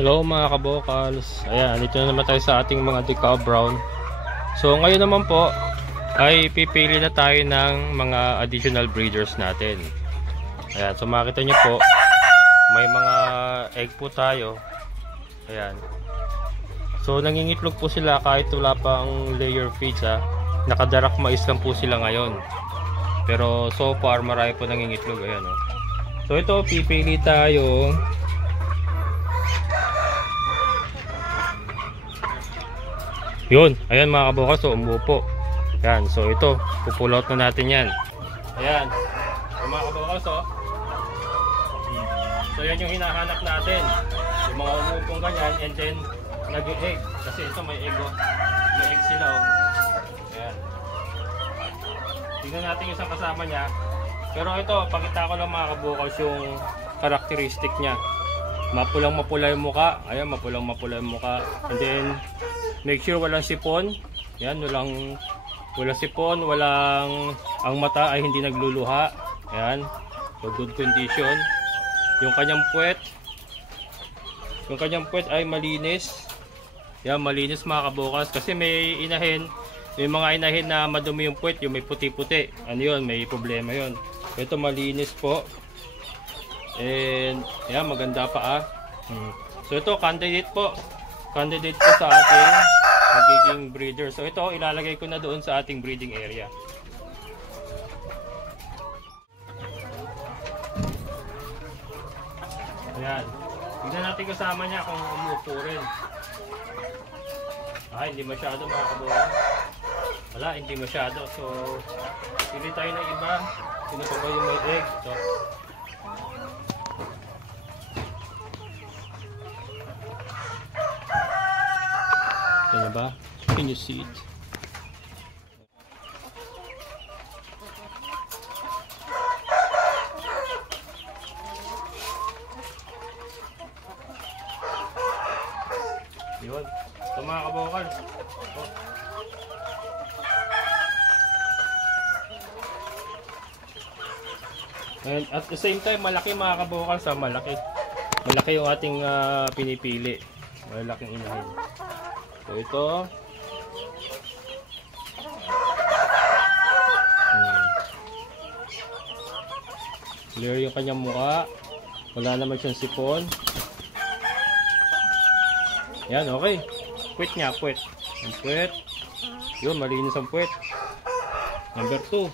Hello mga kabokals. Ayan, dito na naman tayo sa ating mga decal brown. So ngayon naman po ay pipili na tayo ng mga additional breeders natin. Ayan, so makita nyo po may mga egg po tayo. Ayan. So nangingitlog po sila kahit wala pang layer feeds ha. Nakadarak mais lang po sila ngayon. Pero so far marami po nangingitlog. Ayan o. So ito pipili tayo. Yun, ayan mga kabukas, so umupo. Yan, so ito, pupulot na natin yan. Ayan, so mga kabukas, so yan yung hinahanap natin. Yung mga umupong ganyan, and then nag-egg. Kasi ito may egg, may egg sila. Ayan. Tingnan natin yung isang kasama niya. Pero ito, pakita ko lang mga kabukas yung karakteristik niya. Mapulang mapula yung muka. Ayan, mapulang mapula yung muka. And then make sure walang sipon. Yan, walang sipon, walang ang mata ay hindi nagluluha. Yan. So good condition. Yung kanyang puwet ay malinis. Yan, malinis mga kabukas kasi may inahin, may mga inahin na madumi yung puwet, yung may puti-puti. Ano 'yon? May problema 'yon. Ito malinis po. And yan, maganda pa So ito candidate po sa ating magiging breeder. So ito ilalagay ko na doon sa ating breeding area. Ayan. Tignan natin kasama niya kung umupo rin. Hindi masyado mga kabuhan. Wala, hindi masyado. So pili tayo ng iba. Sino pa ba yung may egg? Ito. Yan ba? Can you see it? Yun. Ito mga kabokal. And at the same time, malaki mga kabokal sa malaki. Malaki yung ating pinipili. Malaking inahin. So ito clear yung kanyang mukha, wala naman siyang sipon. Yan, okay. Puwet niya, puwet. Ang puwet. Yun, malinis ang puwet. Number 2.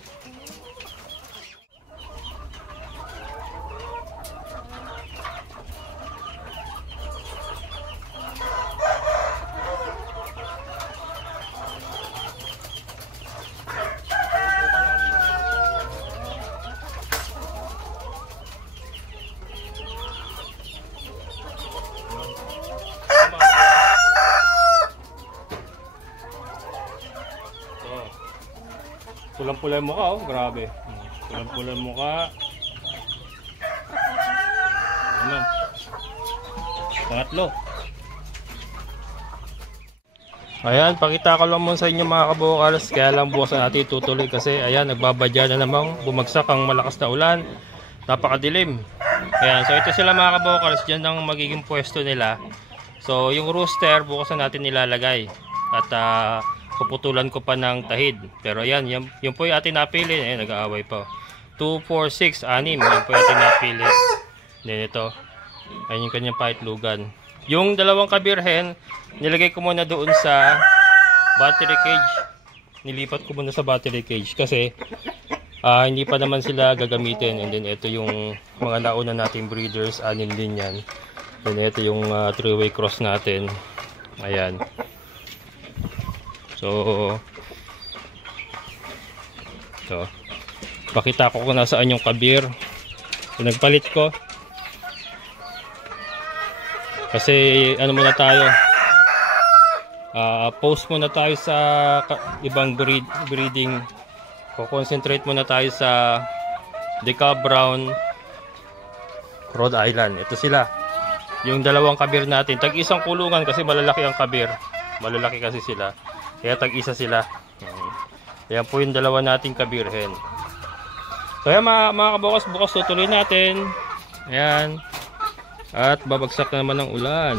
Pulang-pula yung mukha, oh, grabe. Pulang-pula yung mukha. Ayan. Pangatlo. Ayan, pakita ko lang muna sa inyo mga kabokals. Kaya lang bukas natin tutuloy kasi ayan, nagbabadya na namang bumagsak ang malakas na ulan. Napakadilim. Ayan, so ito sila mga kabokals. Diyan ang magiging pwesto nila. So yung rooster bukas na natin nilalagay. At puputulan ko pa ng tahid. Pero ayan, yung po yung ating napili. Ayan, nag-aaway pa. 2, 4, 6, 6. Yan po yung ating napili. Then ito. Ayan yung kanyang paitlugan. Yung dalawang kabirhen, nilagay ko muna doon sa battery cage. Nilipat ko muna sa battery cage. Kasi hindi pa naman sila gagamitin. And then ito yung mga nauna nating breeders. 6 din yan. Then ito yung 3-way cross natin. Ayan. So pakita ko kung nasaan yung kabir. So, nagpalit ko kasi ano muna tayo, post muna tayo sa ibang breeding. Concentrate muna tayo sa decal brown Rhode Island. Ito sila yung dalawang kabir natin, tag isang kulungan kasi malalaki ang kabir, malalaki kasi sila. Kaya tag-isa sila. Ayan po yung dalawa nating kabirhen. So ayan mga kabukas, bukas tutuloy natin. Ayan. At babagsak na naman ng ulan.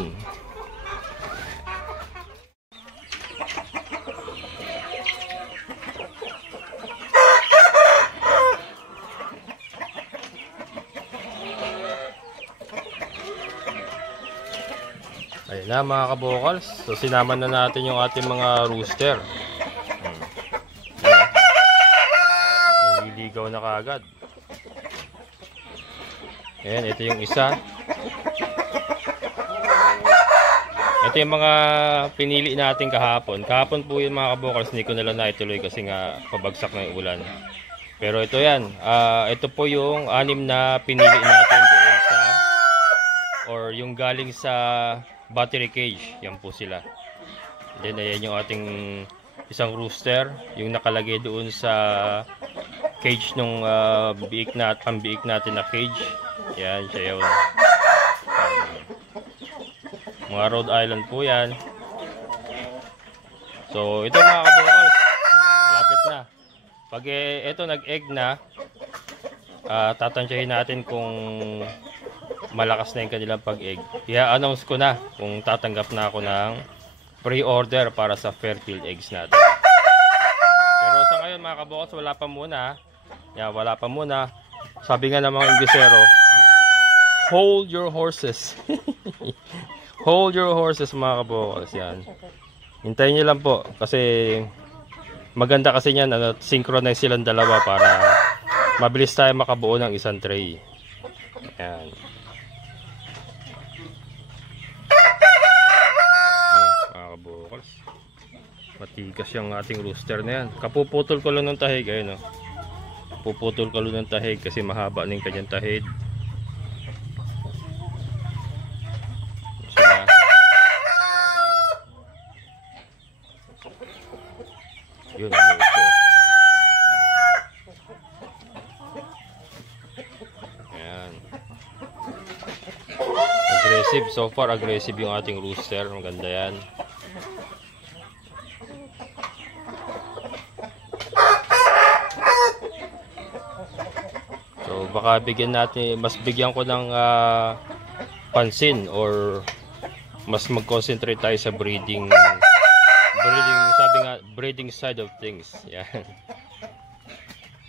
Ayun na mga kabokals. So sinama na natin yung ating mga rooster. Naliligaw na kaagad. Ayan, ito yung isa. Ito yung mga pinili natin kahapon. Kahapon po yung mga kabokals, hindi ko na lang naituloy kasi nga pabagsak na yung ulan. Pero ito yan. Ito po yung 6 na pinili natin doon sa, or yung galing sa battery cage. Yan po sila. Then ayan yung ating isang rooster. Yung nakalagay doon sa cage nung pambiik natin na cage. Yan siya yun. Mga Rhode Island po yan. So ito mga kabokals, malapit na. Pag ito nag-egg na, tatansyahin natin kung malakas na yung kanilang pag-egg. I-announce ko na kung tatanggap na ako ng pre-order para sa fertile eggs natin. Pero sa ngayon mga kabokals, wala pa muna. Yeah, wala pa muna. Sabi nga ng mga Inglesero, hold your horses. Hold your horses mga kabokals. Yan. Hintayin nyo lang po kasi maganda kasi yan, synchronize silang dalawa para mabilis tayo makabuo ng isang tray. Ayan. Mga kabokals, matigas yung ating rooster na yan. Kapuputol ko lang ng tahig. Ayun, oh. Puputol ko lang ng tahig kasi mahaba na yung kanyang tahid. Yun, ayan. Aggressive, so far aggressive yung ating rooster. Maganda yan. So baka bigyan natin, mas bigyan ko ng pansin or mas mag-concentrate tayo sa breeding, sabi nga, breeding side of things. Yan.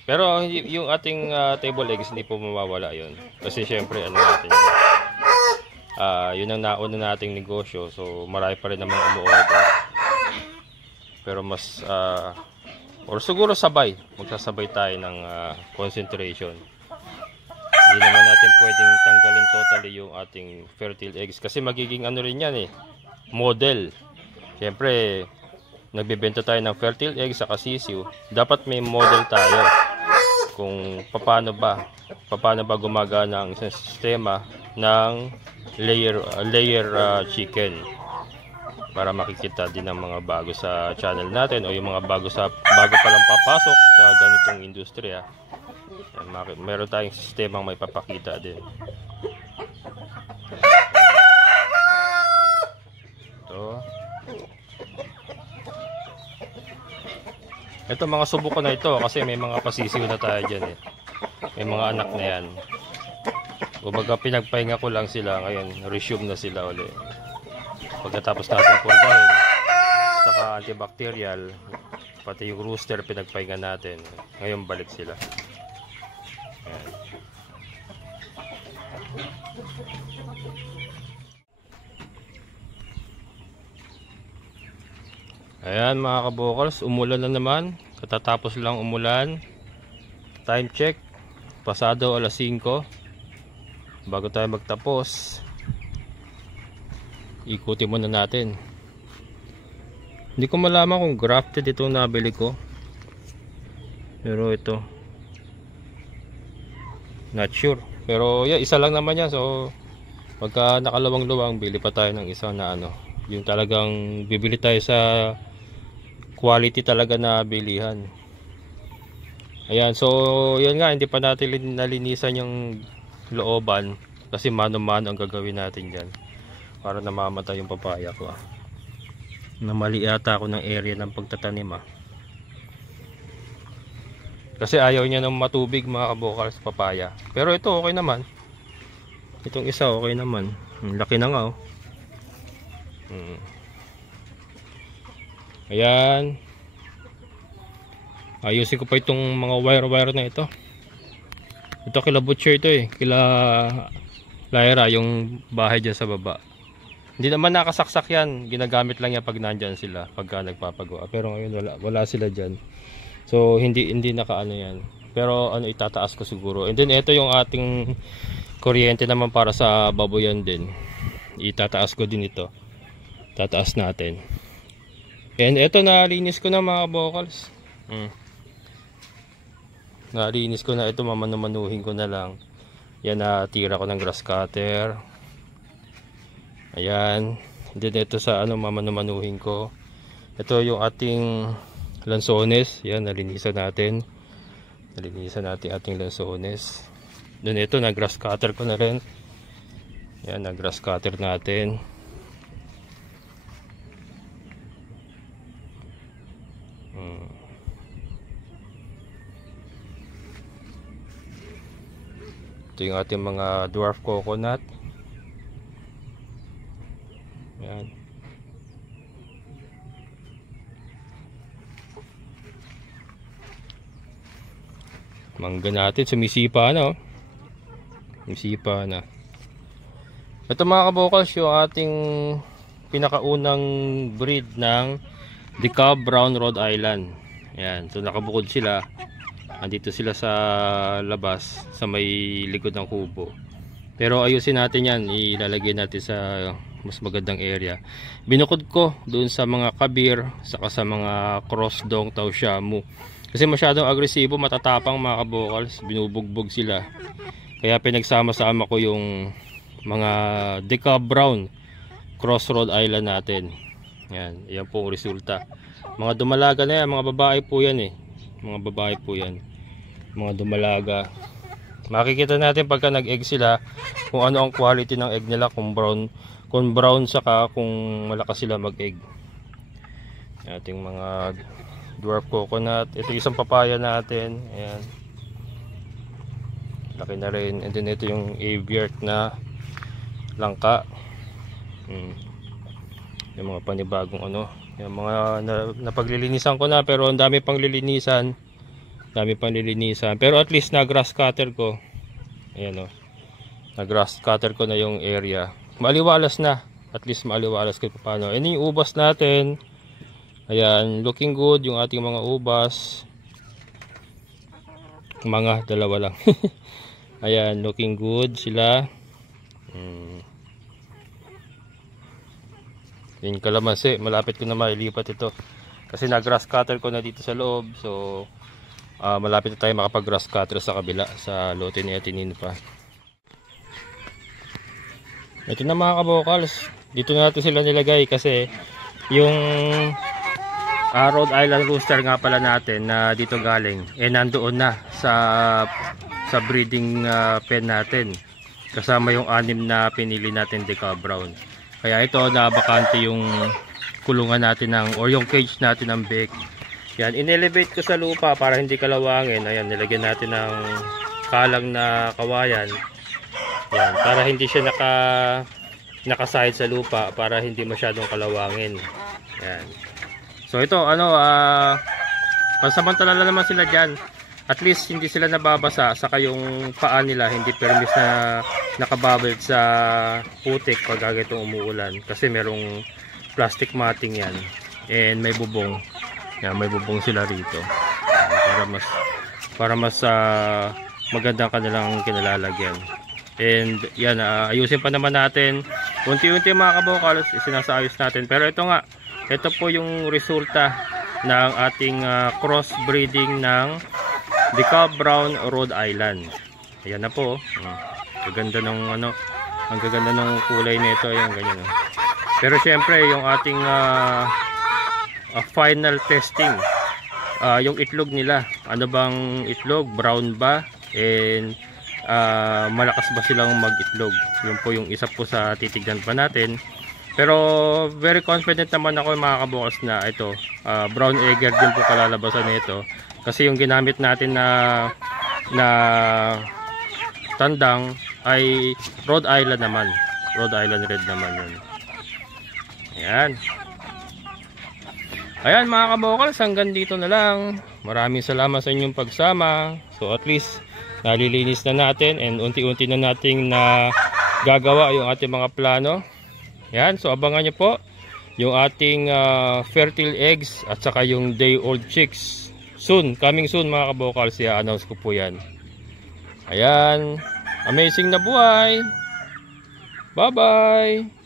Pero yung ating table eggs hindi po mawawala yun. Kasi syempre ano natin yun ang nauna nating negosyo. So marami pa rin naman umu-order. Pero mas or siguro magsasabay tayo ng concentration. Hindi naman natin pwedeng tanggalin totally yung ating fertile eggs. Kasi magiging ano rin yan model. Syempre nagbebenta tayo ng fertile eggs sa sisiw, dapat may model tayo kung paano ba gumagana ang isang sistema ng layer chicken, para makikita din ng mga bago sa channel natin o yung mga bago pa lang papasok sa ganitong industriya. Meron tayong sistemang may papakita din. Ito mga subo ko na ito kasi may mga pasisiw na tayo dyan May mga anak na yan. Kumbaga pinagpahinga ko lang sila, ngayon resume na sila ulit. Pagkatapos natin purgahin, saka antibacterial, pati yung rooster pinagpahinga natin. Ngayon balik sila. Ayan mga kabokals, umulan na naman. Katatapos lang umulan. Time check, pasado alas 5. Bago tayo magtapos, ikutin muna natin. Hindi ko malaman kung grafted itong nabili ko, pero ito not sure. Pero yeah, isa lang naman yan. So pagka nakalawang-luwang, bili pa tayo ng isa na yung talagang bibili tayo sa quality talaga na bilihan. Ayan, so yan nga, hindi pa natin nalinisan yung looban kasi mano-mano ang gagawin natin dyan para namamatay yung papaya ko. Namali ata ako ng area ng pagtatanim kasi ayaw niya ng matubig mga kabokals sa papaya. Pero ito okay naman. Itong isa okay naman. Laki na nga oh. Ayan. Ayusin ko pa itong mga wire na ito. Ito kila Butcher ito eh. Kila Lyra yung bahay dyan sa baba. Hindi naman nakasaksak yan. Ginagamit lang yan pag nandyan sila. Pagka nagpapagawa. Pero ngayon wala sila dyan. So hindi nakaano yan. Pero ano itataas ko siguro. And then ito yung ating kuryente naman para sa baboyan din. Itataas ko din ito. Tataas natin. And ito nalinis ko na mga vocals. Nalinis ko na ito. Mamanu-manuhin ko na lang. Yan na tira ko ng grass cutter. Ayan. And then ito sa ano mamanu-manuhin ko. Ito yung ating lansones. Yan nalinisan natin. Nalinisan natin ating lansones. Doon ito na grass cutter ko na rin. Yan na grass cutter natin. Ito yung ating mga dwarf coconut. Yan. Mangga natin sumisipa na oh. Sumisipa na. Ito mga kabokals yung ating pinakaunang breed ng DeKalb Brown Rhode Island. Ayan, so nakabukod sila. Andito sila sa labas sa may likod ng kubo. Pero ayusin natin yan, ilalagay natin sa mas magandang area. Binukod ko doon sa mga kabir, saka sa mga cross dong Tau Shamu. Kasi masyadong agresibo, matatapang mga kabokals, binubugbog sila. Kaya pinagsama-sama ko yung mga DeKalb Brown Cross Rhode Island natin. Yan po ang resulta. Mga dumalaga na yan, mga babae po yan eh. Mga babae po yan. Mga dumalaga. Makikita natin pagka nag-egg sila kung ano ang quality ng egg nila, kung brown saka kung malakas sila mag-egg. Ating mga dwarf coconut. Ito isang papaya natin. Ayan. Laki na rin. And then ito yung aviart na langka. Yung mga panibagong ano. Yung mga napaglilinisan ko na, pero ang dami pang lilinisan. Pero at least na grass cutter ko. Ayan o. Na grass cutter ko na yung area. Maaliwalas na. At least maaliwalas ko paano. And yung ubas natin. Ayan, looking good yung ating mga ubas. Mga dalawa lang. Ayan, looking good sila. Yung kalamansi, malapit ko na mailipat ito. Kasi na-grass cutter ko na dito sa loob. So, malapit na tayo makapag-grass cutter sa kabila. Sa lote ni Ate Ninfa. Ito na mga kabokals. Dito natin sila nilagay kasi yung Rhode Island Rooster nga pala natin na dito galing nandoon na sa breeding pen natin kasama yung 6 na pinili natin DeKalb Brown. Kaya ito nabakante yung kulungan natin or yung cage natin ng Beck. Yan, inelevate ko sa lupa para hindi kalawangin. Ayan, nilagyan natin ng kalang na kawayan. Yan, para hindi siya nakaside sa lupa para hindi masyadong kalawangin. Yan. So ito pansamantala naman sila dyan. At least hindi sila nababasa, saka yung paa nila hindi permis na nakababad sa putik pag agad umuulan. Kasi merong plastic matting yan. And may bubong. Yan, may bubong sila rito. Para mas magandang kanilang kinalalagyan. And yan, ayusin pa naman natin. Unti-unti mga kabokals, isinasaayos natin. Pero ito nga, ito po yung resulta ng ating cross breeding ng DeKalb Brown Rhode Island. Ayan na po. Ang gaganda ng ang gaganda ng kulay nito, ayan ganyan. Pero syempre yung ating final testing, yung itlog nila, ano bang itlog, brown ba, and malakas ba silang mag-itlog. Yun po yung isa po sa titignan pa natin. Pero very confident naman ako mga kabokals na ito, brown egger din po kalalabasan nito. Kasi yung ginamit natin na tandang ay Rhode Island naman. Rhode Island Red naman yun. Ayan. Ayan mga kabokals, hanggang dito na lang. Maraming salamat sa inyong pagsama. So at least nalilinis na natin and unti-unti na nating na gagawa yung ating mga plano. Ayan, so abangan nyo po yung ating fertile eggs at saka yung day old chicks. Soon, coming soon mga kabokals, i-announce ko po yan. Ayan, amazing na buhay. Bye bye.